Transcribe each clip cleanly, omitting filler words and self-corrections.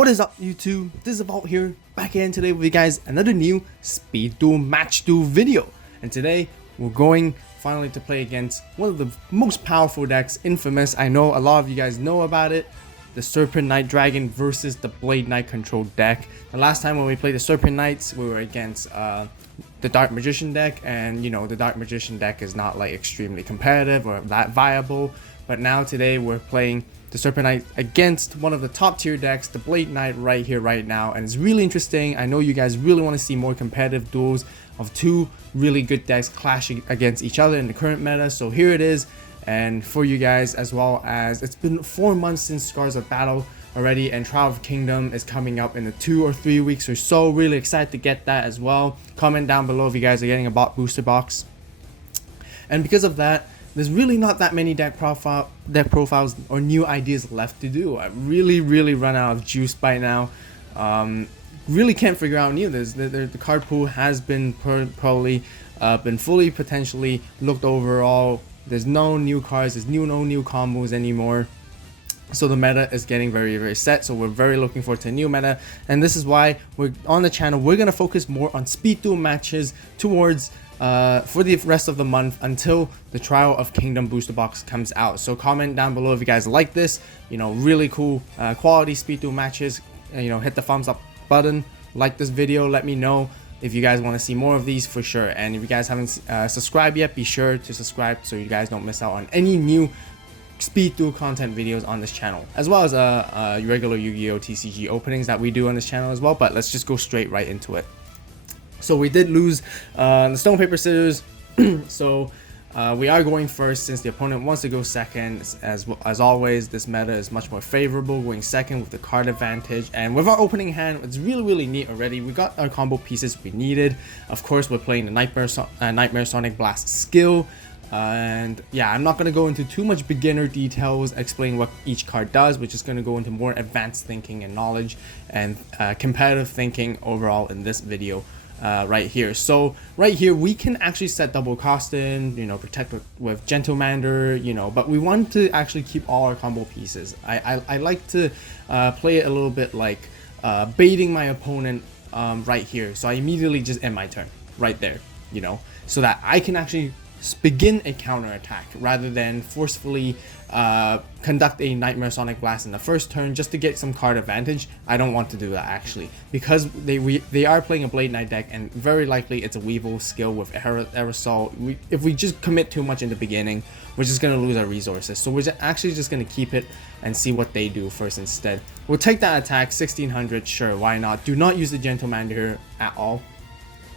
What is up, YouTube? This is AVAULT here, back again today with you guys, another new Speed Duel Match Duel video. And today, we're going finally to play against one of the most powerful decks, infamous. I know a lot of you guys know about it. The Serpent Knight Dragon versus the Blade Knight controlled deck. The last time when we played the Serpent Knights, we were against the Dark Magician deck, and you know, the Dark Magician deck is not like extremely competitive or that viable. But now today we're playing the Serpent Knight against one of the top tier decks, the Blade Knight, right here, right now. And it's really interesting. I know you guys really want to see more competitive duels of two really good decks clashing against each other in the current meta. So here it is. And for you guys, as well as it's been 4 months since Scars of Battle already, and Trial of Kingdom is coming up in 2 or 3 weeks or so. Really excited to get that as well. Comment down below if you guys are getting a bot booster box. And because of that, there's really not that many deck profiles or new ideas left to do. I really run out of juice by now. Really can't figure out any of this. The card pool has been probably been fully potentially looked overall. There's no new cards, there's no new combos anymore. So the meta is getting very set. So we're very looking forward to a new meta, and this is why we're on the channel. We're gonna focus more on speed duel matches towards for the rest of the month until the Trial of Kingdom booster box comes out. So comment down below if you guys like this. You know, really cool quality speed duel matches. You know, hit the thumbs up button, like this video, let me know if you guys want to see more of these for sure. And if you guys haven't subscribed yet, be sure to subscribe so you guys don't miss out on any new speed duel content videos on this channel, as well as regular Yu-Gi-Oh! TCG openings that we do on this channel as well. But let's just go straight right into it. So we did lose the stone paper scissors. So we are going first since the opponent wants to go second. As always, this meta is much more favorable going second with the card advantage. And with our opening hand, it's really neat already. We got our combo pieces we needed. Of course, we're playing the Nightmare Sonic Blast skill. And yeah, I'm not going to go into too much beginner details explaining what each card does. We're just going to go into more advanced thinking and knowledge and competitive thinking overall in this video. Right here. So right here we can actually set double cost in, you know, protect with Gentlemander, you know, but we want to actually keep all our combo pieces. I like to play it a little bit like baiting my opponent right here. So I immediately just end my turn right there, you know, so that I can actually begin a counter attack rather than forcefully conduct a Nightmare Sonic Blast in the first turn just to get some card advantage. I don't want to do that actually, because they are playing a Blade Knight deck, and very likely it's a Weevil skill with Aerosol. If we just commit too much in the beginning, we're just going to lose our resources. So we're actually just going to keep it and see what they do first instead. We'll take that attack, 1600, sure, why not. Do not use the Gentlemander here at all.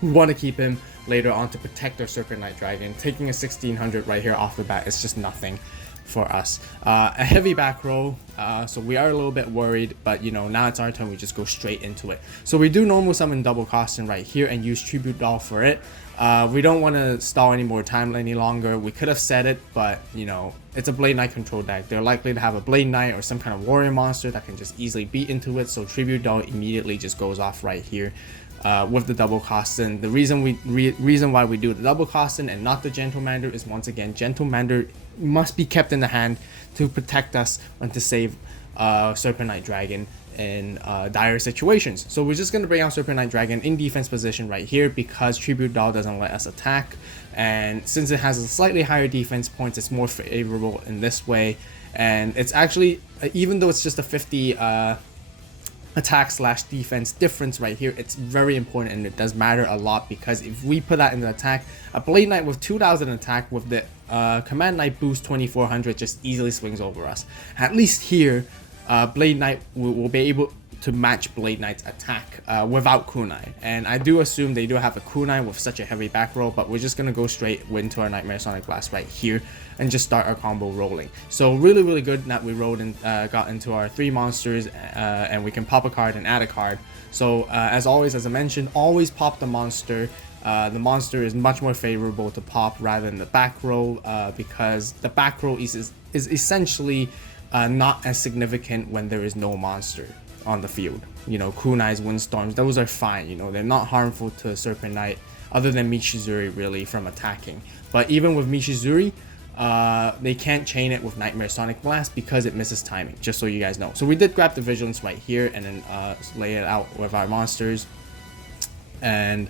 We want to keep him later on to protect our Serpent Knight Dragon. Taking a 1600 right here off the bat is just nothing for us. A heavy back row, so we are a little bit worried, but you know, now it's our turn, we just go straight into it. So we do normal summon double costing right here and use Tribute Doll for it. We don't want to stall any more time any longer. We could have said it, but you know, it's a Blade Knight control deck. They're likely to have a Blade Knight or some kind of warrior monster that can just easily beat into it, so Tribute Doll immediately just goes off right here. With the double costing. The reason why we do the double costing and not the Gentlemander is, once again, Gentlemander must be kept in the hand to protect us and to save Serpent Knight Dragon in dire situations. So we're just going to bring out Serpent Knight Dragon in defense position right here because Tribute Doll doesn't let us attack, and since it has a slightly higher defense points, it's more favorable in this way. And it's actually, even though it's just a 50 attack / defense difference right here, it's very important and it does matter a lot, because if we put that in the attack, a Blade Knight with 2000 attack with the Command Knight boost 2400 just easily swings over us. At least here, Blade Knight will be able to match Blade Knight's attack without kunai, and I do assume they do have a kunai with such a heavy back row, but we're just gonna go straight into our Nightmare Sonic Blast right here and just start our combo rolling. So really good that we rolled and got into our 3 monsters, and we can pop a card and add a card. So as always, as I mentioned, always pop the monster. The monster is much more favorable to pop rather than the back row, because the back row is essentially not as significant when there is no monster on the field. You know, kunais, windstorms, those are fine, you know, they're not harmful to Serpent Knight other than Michizuri really from attacking. But even with Michizuri, they can't chain it with Nightmare Sonic Blast because it misses timing, just so you guys know. So we did grab the Vigilance right here and then lay it out with our monsters. And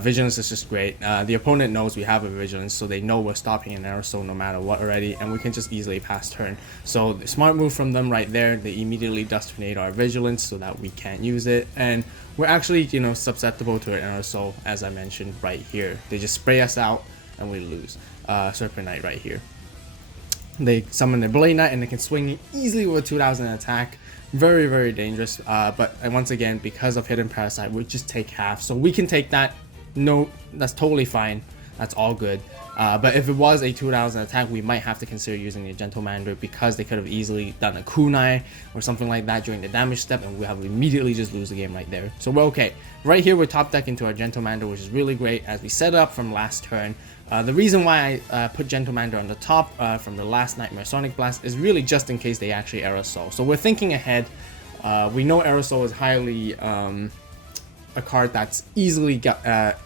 Vigilance is just great. The opponent knows we have a Vigilance, so they know we're stopping an Aerosol no matter what already, and we can just easily pass turn. So the smart move from them right there, they immediately Dust Tornado our Vigilance so that we can't use it, and we're actually, you know, susceptible to an Aerosol, as I mentioned right here. They just spray us out and we lose. Serpent Knight right here. They summon their Blade Knight and they can swing easily with a 2000 attack. Very, very dangerous. But once again, because of Hidden Parasite, we just take half. So we can take that. No, that's totally fine. That's all good. But if it was a 2000 attack, we might have to consider using the Gentlemander because they could have easily done a kunai or something like that during the damage step, and we have immediately just lose the game right there. So we're okay. Right here, we're top deck into our Gentlemander, which is really great as we set up from last turn. The reason why I put Gentlemander on the top from the last Nightmare Sonic Blast is really just in case they actually Aerosol. So we're thinking ahead. We know Aerosol is highly a card that's easily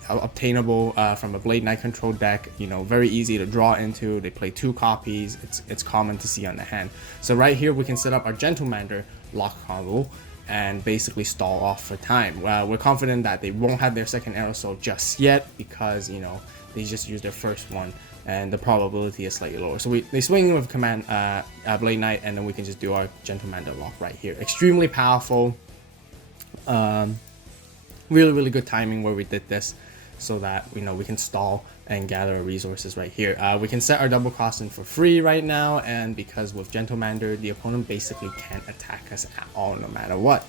obtainable from a Blade Knight control deck. You know, very easy to draw into. They play 2 copies. It's common to see on the hand. So right here we can set up our Gentlemander lock combo and basically stall off for time. We're confident that they won't have their second Aerosol just yet because, you know, they just used their first one and the probability is slightly lower. So they swing with command Blade Knight, and then we can just do our Gentlemander lock right here. Extremely powerful. Really, really good timing where we did this so that, you know, we can stall and gather our resources right here. We can set our double costing for free right now, and because with Gentlemander, the opponent basically can't attack us at all no matter what.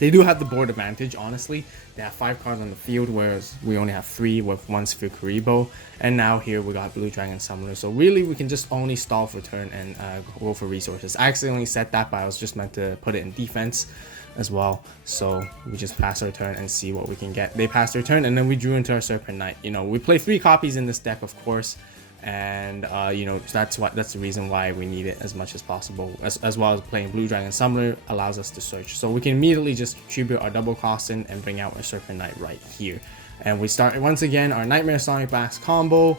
They do have the board advantage, honestly. They have 5 cards on the field, whereas we only have 3 with 1 Sphere Kuribo. And now here we got Blue Dragon Summoner. So really, we can just only stall for turn and go for resources. I accidentally set that, but I was just meant to put it in defense as well. So we just pass our turn and see what we can get. They passed their turn, and then we drew into our Serpent Knight. You know, we play 3 copies in this deck, of course. And you know, that's the reason why we need it as much as possible, as well as playing Blue Dragon Summoner allows us to search. So we can immediately just tribute our double costing and bring out our Serpent Knight right here, and we start once again our Nightmare Sonic Blast combo,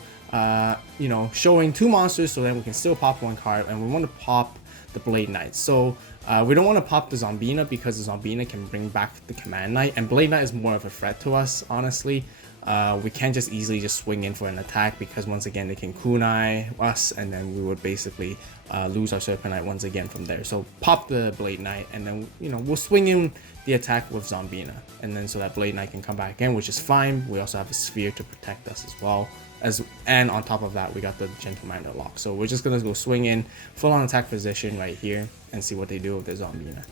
you know, showing 2 monsters so then we can still pop 1 card, and we want to pop the Blade Knight. So we don't want to pop the Zombina because the Zombina can bring back the Command Knight, and Blade Knight is more of a threat to us, honestly. We can't just easily just swing in for an attack because once again they can kunai us, and then we would basically lose our Serpent Knight once again from there. So pop the Blade Knight, and then, you know, we'll swing in the attack with Zombina, and then so that Blade Knight can come back in, which is fine. We also have a Sphere to protect us as well. And on top of that, we got the Gentlemander lock. So we're just gonna go swing in full on attack position right here and see what they do with the Zombina.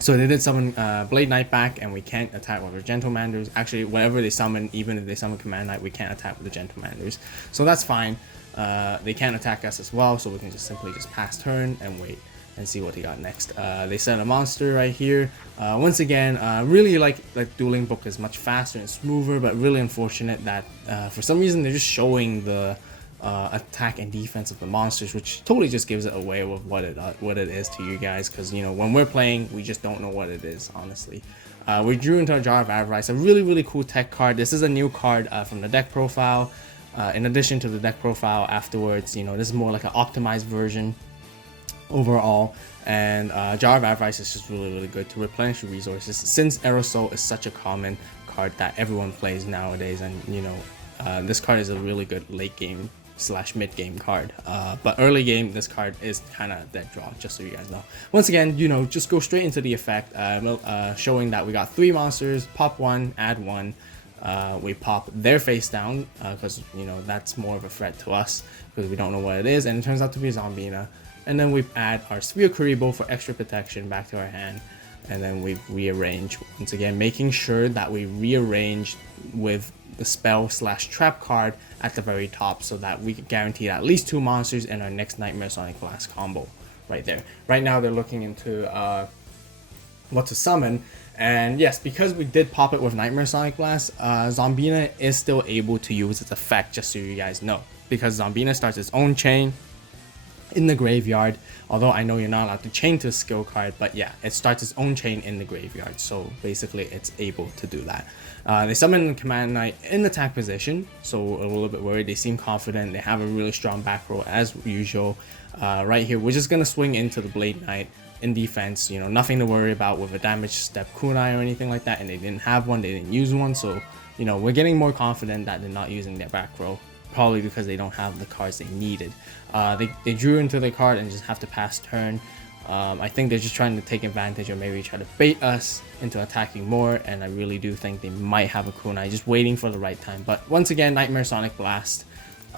So they did summon Blade Knight back, and we can't attack with our Gentlemanders. Actually, whatever they summon, even if they summon Command Knight, we can't attack with the Gentlemanders. So that's fine. They can't attack us as well, so we can just simply just pass turn and wait and see what they got next. They set a monster right here. Once again, really like Dueling Book is much faster and smoother, but really unfortunate that for some reason they're just showing the attack and defense of the monsters, which totally just gives it away with what it is to you guys, because, you know, when we're playing, we just don't know what it is, honestly. We drew into our Jar of Avarice, a really, really cool tech card. This is a new card from the deck profile. In addition to the deck profile afterwards, you know, this is more like an optimized version overall, and Jar of Avarice is just really, really good to replenish your resources, since Aerosol is such a common card that everyone plays nowadays. And, you know, this card is a really good late game / mid game card, but early game this card is kind of dead draw, just so you guys know. Once again, you know, just go straight into the effect, showing that we got 3 monsters, pop 1, add 1. We pop their face down because, you know, that's more of a threat to us because we don't know what it is, and it turns out to be Zombina. And then we add our Sphere Kuribo for extra protection back to our hand, and then we rearrange, once again making sure that we rearrange with the spell / trap card at the very top, so that we can guarantee at least 2 monsters in our next Nightmare Sonic Blast combo right there. Right now they're looking into what to summon, and yes, because we did pop it with Nightmare Sonic Blast, Zombina is still able to use its effect, just so you guys know, because Zombina starts its own chain, in the graveyard. Although I know you're not allowed to chain to a skill card, but yeah, it starts its own chain in the graveyard, so basically it's able to do that. They summon the Command Knight in attack position, so a little bit worried. They seem confident, they have a really strong back row as usual. Right here, we're just gonna swing into the Blade Knight in defense, you know, nothing to worry about with a damage step kunai or anything like that, and they didn't have one, they didn't use one, so you know, we're getting more confident that they're not using their back row, probably because they don't have the cards they needed. They drew into the card and just have to pass turn. I think they're just trying to take advantage or maybe try to bait us into attacking more, and I really do think they might have a kunai, just waiting for the right time. But once again, Nightmare Sonic Blast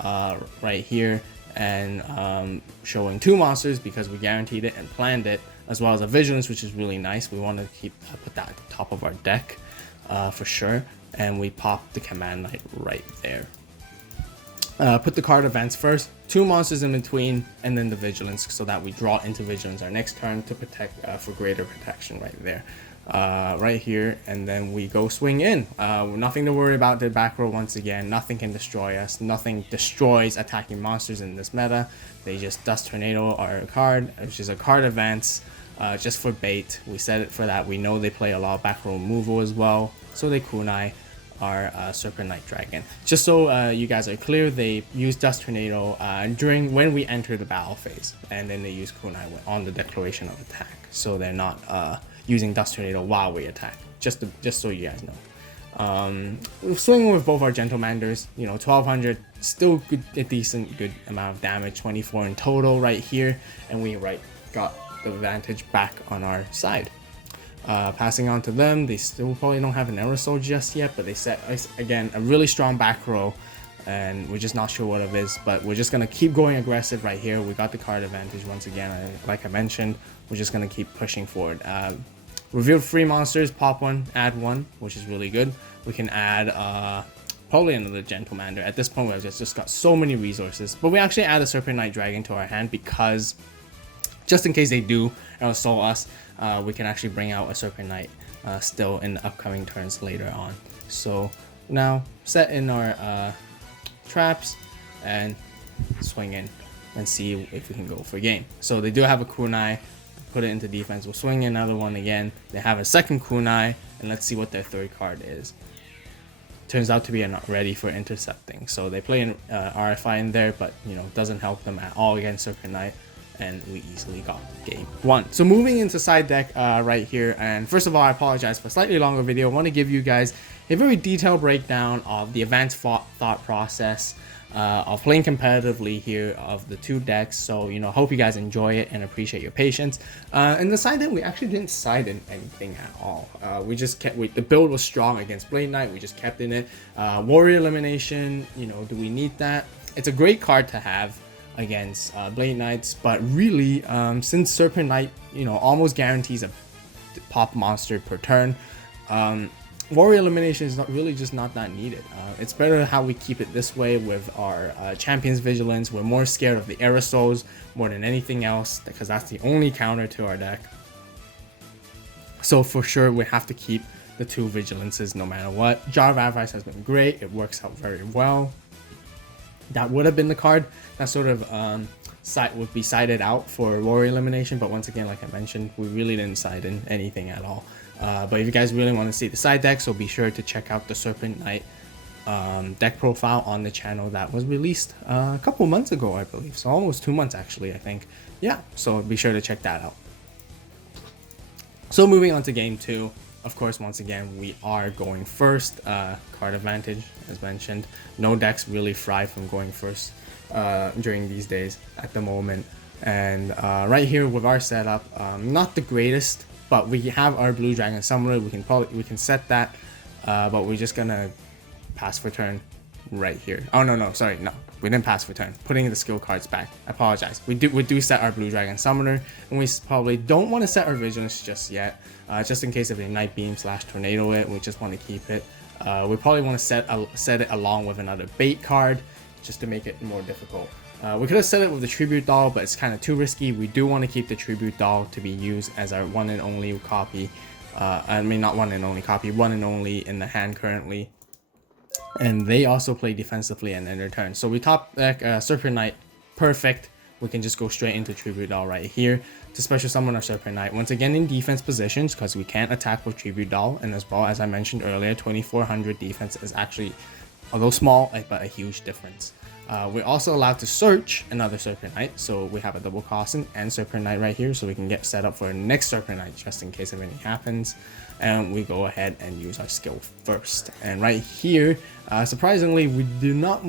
right here, and showing 2 monsters because we guaranteed it and planned it, as well as a Vigilance, which is really nice. We want to keep put that at the top of our deck for sure, and we pop the Command Knight right there. Put the card events first, 2 monsters in between, and then the Vigilance, so that we draw into Vigilance our next turn to protect for greater protection right there, right here, and then we go swing in. Nothing to worry about the back row once again. Nothing can destroy us. Nothing destroys attacking monsters in this meta. They just Dust Tornado our card, which is a card advance, just for bait. We set it for that. We know they play a lot of back row removal as well, so they kunai our Serpent Night Dragon. Just so you guys are clear, they use Dust Tornado when we enter the battle phase, and then they use kunai on the declaration of attack. So they're not using Dust Tornado while we attack. Just so you guys know. We're swinging with both our Gentlemanders. You know, 1200, still good, a decent good amount of damage. 24 in total right here, and we got the advantage back on our side. Passing on to them, they still probably don't have an Aerosol just yet, but they set again a really strong back row, and we're just not sure what it is, but we're just gonna keep going aggressive right here. We got the card advantage once again. Like I mentioned, we're just gonna keep pushing forward. Revealed 3 monsters, pop 1, add 1, which is really good. We can add probably another Gentlemander. At this point, we've just got so many resources, but we actually add a Serpent Night Dragon to our hand because just in case they do Aerosol us, we can actually bring out a Serpent Knight still in the upcoming turns later on. So now set in our traps and swing in and see if we can go for game. So they do have a kunai, put it into defense. We'll swing in another one again. They have a second kunai, and let's see what their third card is. Turns out to be not ready for intercepting. So they play an RFI in there, but you know, doesn't help them at all against Serpent Knight, and we easily got game 1. So moving into side deck right here, and first of all, I apologize for a slightly longer video. I want to give you guys a very detailed breakdown of the advanced thought process of playing competitively here of the 2 decks. So you know, hope you guys enjoy it and appreciate your patience. And the side deck, we actually didn't side in anything at all. We just kept, the build was strong against Blade Knight. We just kept in it. Warrior Elimination, you know, do we need that? It's a great card to have against Blade Knights, but really since Serpent Knight, you know, almost guarantees a pop monster per turn, Warrior Elimination is not that needed. It's better how we keep it this way with our Champion's Vigilance. We're more scared of the Aerosols more than anything else, because that's the only counter to our deck. So for sure we have to keep the 2 Vigilances no matter what. Jar of Avarice has been great. It works out very well. That would have been the card that sort of would be sided out for Warrior Elimination, but once again, like I mentioned, we really didn't side in anything at all. But if you guys really want to see the side deck, so be sure to check out the Serpent Knight deck profile on the channel that was released a couple months ago, I believe. So almost 2 months actually, I think. Yeah, so be sure to check that out. So moving on to game 2. Of course, once again, we are going first. Card advantage, as mentioned. No decks really thrive from going first during these days at the moment. And right here with our setup, not the greatest, but we have our Blue Dragon Summoner. We can set that, but we're just gonna pass for turn right here. Oh no, sorry, no, we didn't pass for turn. Putting the skill cards back. I apologize. We do set our Blue Dragon Summoner, and we probably don't want to set our Vigilance just yet, just in case if they Night Beam / Tornado it. We just want to keep it. We probably want to set it along with another bait card, just to make it more difficult. We could have set it with the Tribute Doll, but it's kind of too risky. We do want to keep the Tribute Doll to be used as our one and only copy. I mean, not one and only copy, one and only in the hand currently. And they also play defensively and end their turn. So we top deck Serpent Knight, perfect. we can just go straight into Tribute Doll right here to special summon our Serpent Knight. Once again in defense positions, because we can't attack with Tribute Doll, and as well as I mentioned earlier, 2400 defense is actually, although small, but a huge difference. We're also allowed to search another Serpent Knight, so we have a double costing and Serpent Knight right here, so we can get set up for our next Serpent Knight just in case if anything happens. And we go ahead and use our skill first. And right here, surprisingly, we do not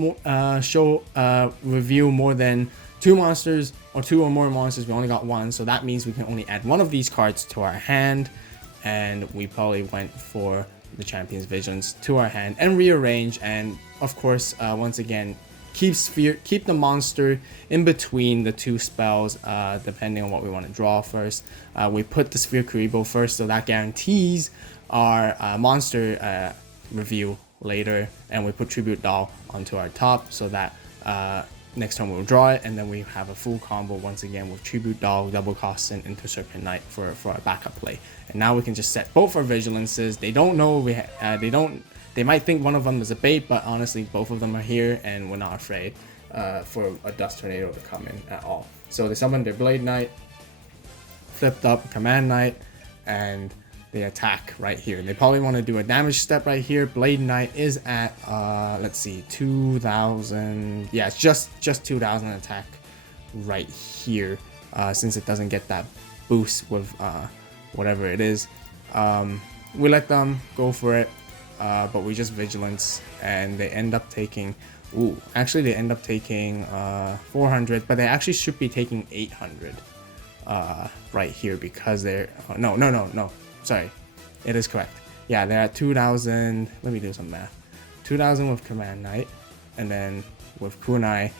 reveal more than 2 monsters or 2 or more monsters. We only got 1, so that means we can only add 1 of these cards to our hand. And we probably went for the Champion's Vigilance to our hand and rearrange. And of course, once again, keep the monster in between the 2 spells, depending on what we want to draw first. We put the Sphere Kuribo first, so that guarantees our monster review later, and we put Tribute Doll onto our top, so that next turn we'll draw it, and then we have a full combo once again with Tribute Doll, double costing into Serpent Knight for our backup play. And now we can just set both our Vigilances. They don't know they might think one of them is a bait, but honestly, both of them are here, and we're not afraid for a Dust Tornado to come in at all. So they summon their Blade Knight, flipped up Command Knight, and they attack right here. They probably want to do a damage step right here. Blade Knight is at, let's see, 2,000. Yeah, it's just 2,000 attack right here, since it doesn't get that boost with whatever it is. We let them go for it. But we just Vigilance, and they end up taking, they end up taking 400, but they actually should be taking 800 right here, because they're, no, sorry, it is correct. Yeah, they're at 2,000, let me do some math, 2,000 with Command Knight, and then with Kunai,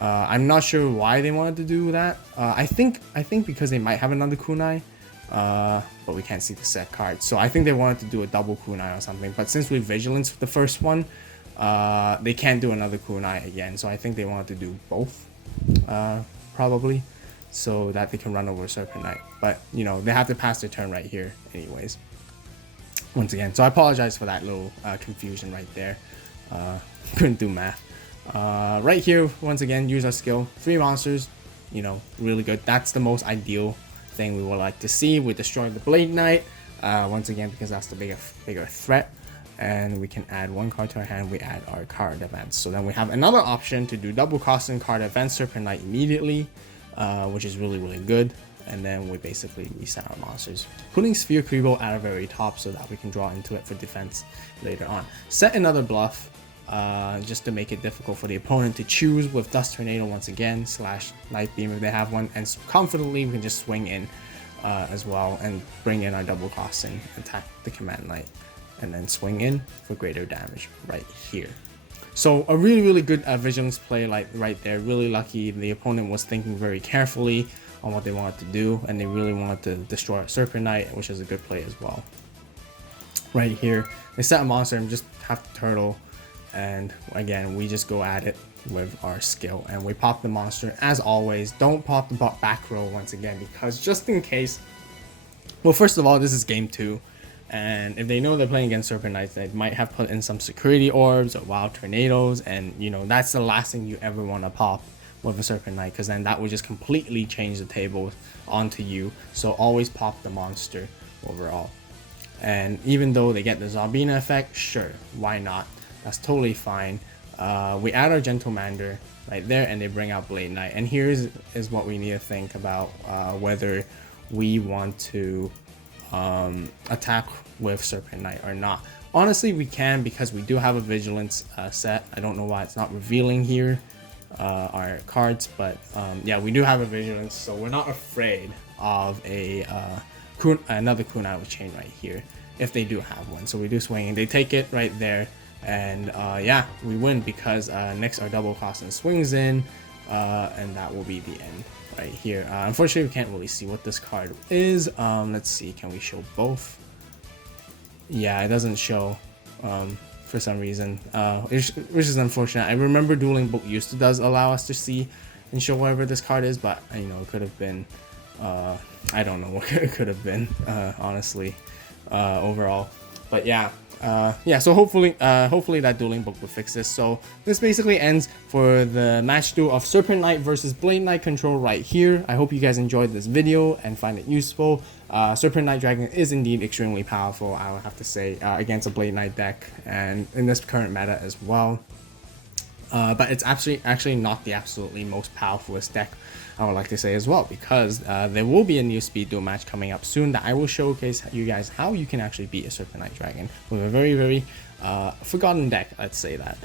I'm not sure why they wanted to do that. I think because they might have another Kunai, but we can't see the set card, so I think they wanted to do a double kunai or something, but since we Vigilance the first one, they can't do another kunai again, so I think they wanted to do both, probably, so that they can run over Serpent Knight. But you know, they have to pass their turn right here anyways, once again, so I apologize for that little confusion right there. Couldn't do math. Right here, once again, use our skill, 3 monsters, you know, really good. That's the most ideal thing we would like to see. We destroy the Blade Knight once again, because that's the bigger threat, and we can add 1 card to our hand. We add our card events, so then we have another option to do double costing card events Serpent Knight immediately, which is really good. And then we basically reset our monsters, putting Sphere Kuribo at our very top so that we can draw into it for defense later on. Set another bluff, just to make it difficult for the opponent to choose, with Dust Tornado once again, / Light Beam if they have one, and confidently we can just swing in as well and bring in our double costing, attack the Command Knight, and then swing in for greater damage right here. So a really good Vigilance play right there. Really lucky the opponent was thinking very carefully on what they wanted to do, and they really wanted to destroy our Serpent Knight, which is a good play as well. Right here, they set a monster and just have to turtle. And again, we just go at it with our skill, and we pop the monster as always. Don't pop the back row once again, because just in case, well, first of all, this is game 2, and if they know they're playing against Serpent Knights, they might have put in some security orbs or wild tornadoes, and you know, that's the last thing you ever want to pop with a Serpent Knight, because then that would just completely change the table onto you. So always pop the monster overall. And even though they get the Zabina effect, sure, why not? That's totally fine. We add our Gentlemander right there, and they bring out Blade Knight. And here is what we need to think about, whether we want to attack with Serpent Knight or not. Honestly, we can, because we do have a Vigilance set. I don't know why it's not revealing here our cards, but yeah, we do have a Vigilance, so we're not afraid of another Kunai with Chain right here if they do have one. So we do swing, and they take it right there. And yeah, we win, because next our double costing swings in, and that will be the end right here. Unfortunately, we can't really see what this card is. Let's see, can we show both? Yeah, it doesn't show for some reason, which is unfortunate. I remember Dueling Book does allow us to see and show whatever this card is, but you know, it could have been, I don't know what it could have been, honestly, overall. But yeah, yeah, so hopefully that dueling book will fix this. So this basically ends for the match 2 of Serpent Knight versus Blade Knight control right here. I hope you guys enjoyed this video and find it useful. Serpent Knight Dragon is indeed extremely powerful, I would have to say, against a Blade Knight deck and in this current meta as well. But it's actually not the absolutely most powerfulest deck, I would like to say as well, because there will be a new speed duel match coming up soon that I will showcase you guys how you can actually beat a Serpent Knight Dragon with a very forgotten deck, let's say that,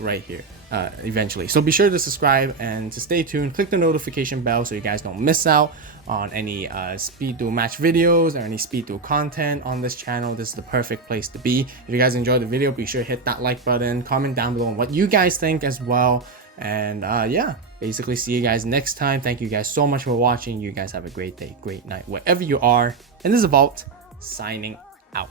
right here. Eventually, so be sure to subscribe and to stay tuned. Click the notification bell so you guys don't miss out on any speed duel match videos or any speed duel content on this channel. This is the perfect place to be. If you guys enjoyed the video, be sure to hit that like button, comment down below on what you guys think as well, and yeah, basically see you guys next time. Thank you guys so much for watching. You guys have a great day, great night wherever you are, and this is AVAULT signing out.